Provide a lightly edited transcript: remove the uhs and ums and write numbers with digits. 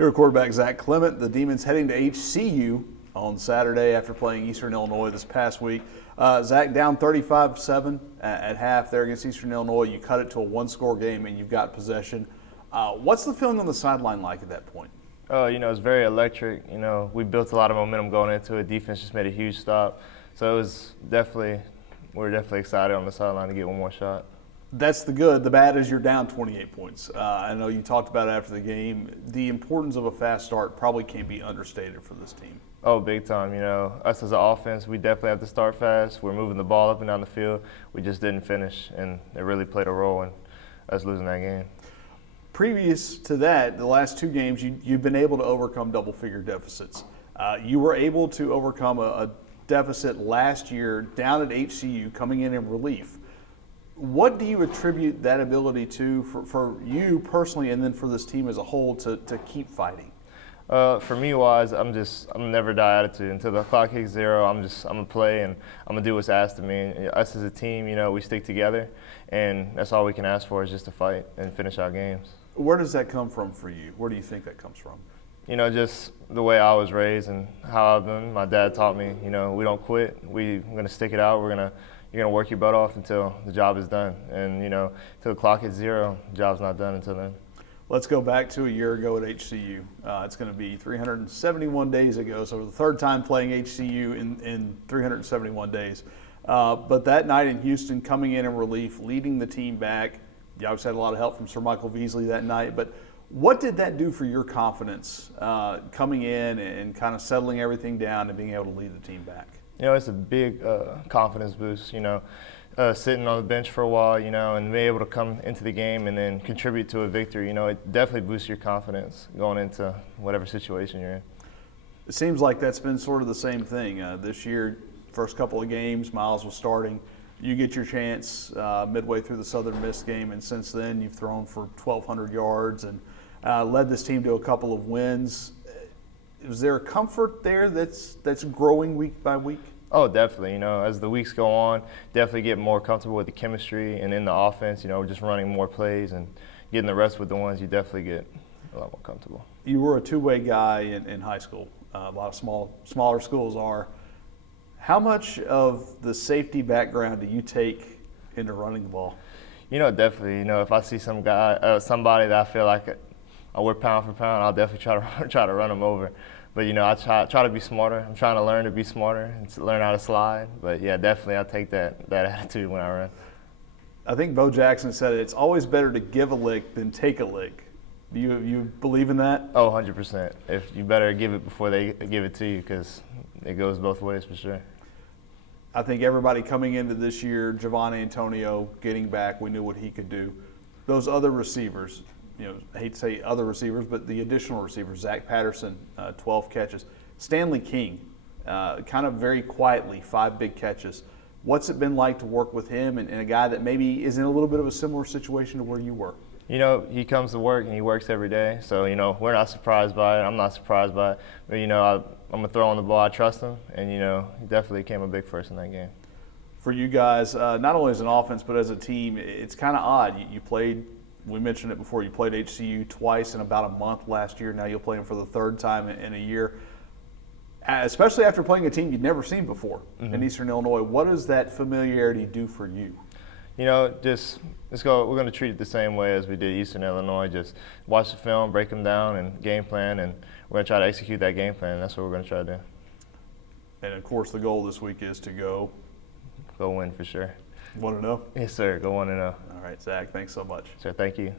Your quarterback, Zach Clement. The Demons heading to HCU on Saturday after playing Eastern Illinois this past week. Zach, down 35-7 at half there against Eastern Illinois. You cut it to a one-score game, and you've got possession. What's the feeling on the sideline like at that point? It's very electric. We built a lot of momentum going into it. Defense just made a huge stop. So we're definitely excited on the sideline to get one more shot. That's the good. The bad is you're down 28 points. I know you talked about it after the game. The importance of a fast start probably can't be understated for this team. Oh, big time. Us as an offense, we definitely have to start fast. We're moving the ball up and down the field. We just didn't finish, and it really played a role in us losing that game. Previous to that, the last two games, you've been able to overcome double-figure deficits. You were able to overcome a deficit last year down at HCU, coming in relief. What do you attribute that ability to for you personally, and then for this team as a whole to keep fighting? For me, I'm never die attitude. Until the clock hits zero, I'm gonna play and I'm gonna do what's asked of me. And us as a team, we stick together, and that's all we can ask for is just to fight and finish our games. Where does that come from for you? Where do you think that comes from? Just the way I was raised and how I've been. My dad taught me, we don't quit. We're gonna stick it out. You're gonna work your butt off until the job is done. And till the clock hits zero, the job's not done until then. Let's go back to a year ago at HCU. It's going to be 371 days ago, so the third time playing HCU in 371 days. But that night in Houston, coming in relief, leading the team back. You obviously had a lot of help from Sir Michael Beasley that night. But what did that do for your confidence coming in and kind of settling everything down and being able to lead the team back? It's a big confidence boost, sitting on the bench for a while, and being able to come into the game and then contribute to a victory, it definitely boosts your confidence going into whatever situation you're in. It seems like that's been sort of the same thing. This year, first couple of games, Miles was starting. You get your chance midway through the Southern Miss game, and since then you've thrown for 1,200 yards and led this team to a couple of wins. Is there a comfort there that's growing week by week? Oh, definitely. As the weeks go on, definitely get more comfortable with the chemistry and in the offense, just running more plays and getting the rest with the ones, you definitely get a lot more comfortable. You were a two-way guy in high school. A lot of smaller schools are. How much of the safety background do you take into running the ball? Definitely. If I see somebody that I feel like we're pound for pound, I'll definitely try to run them over. But, I try to be smarter. I'm trying to learn to be smarter and to learn how to slide. But, yeah, definitely I take that attitude when I run. I think Bo Jackson said it's always better to give a lick than take a lick. Do you believe in that? Oh, 100%. If you better give it before they give it to you, because it goes both ways for sure. I think everybody coming into this year, Javon Antonio getting back, we knew what he could do. Those other receivers, I hate to say other receivers, but the additional receivers, Zach Patterson, 12 catches. Stanley King, kind of very quietly, 5 big catches. What's it been like to work with him and a guy that maybe is in a little bit of a similar situation to where you were? He comes to work and he works every day. So, we're not surprised by it. I'm not surprised by it. But, I'm going to throw on the ball. I trust him. And, he definitely came a big force in that game. For you guys, not only as an offense but as a team, it's kind of odd. You played – we mentioned it before, you played HCU twice in about a month last year. Now you'll play them for the third time in a year, especially after playing a team you'd never seen before in Eastern Illinois. What does that familiarity do for you? Just let's go. We're going to treat it the same way as we did Eastern Illinois. Just watch the film, break them down, and game plan, and we're going to try to execute that game plan. That's what we're going to try to do. And, of course, the goal this week is to go win for sure. 1-0? Yes, sir. Go 1-0. All right, Zach, thanks so much. Sir, thank you.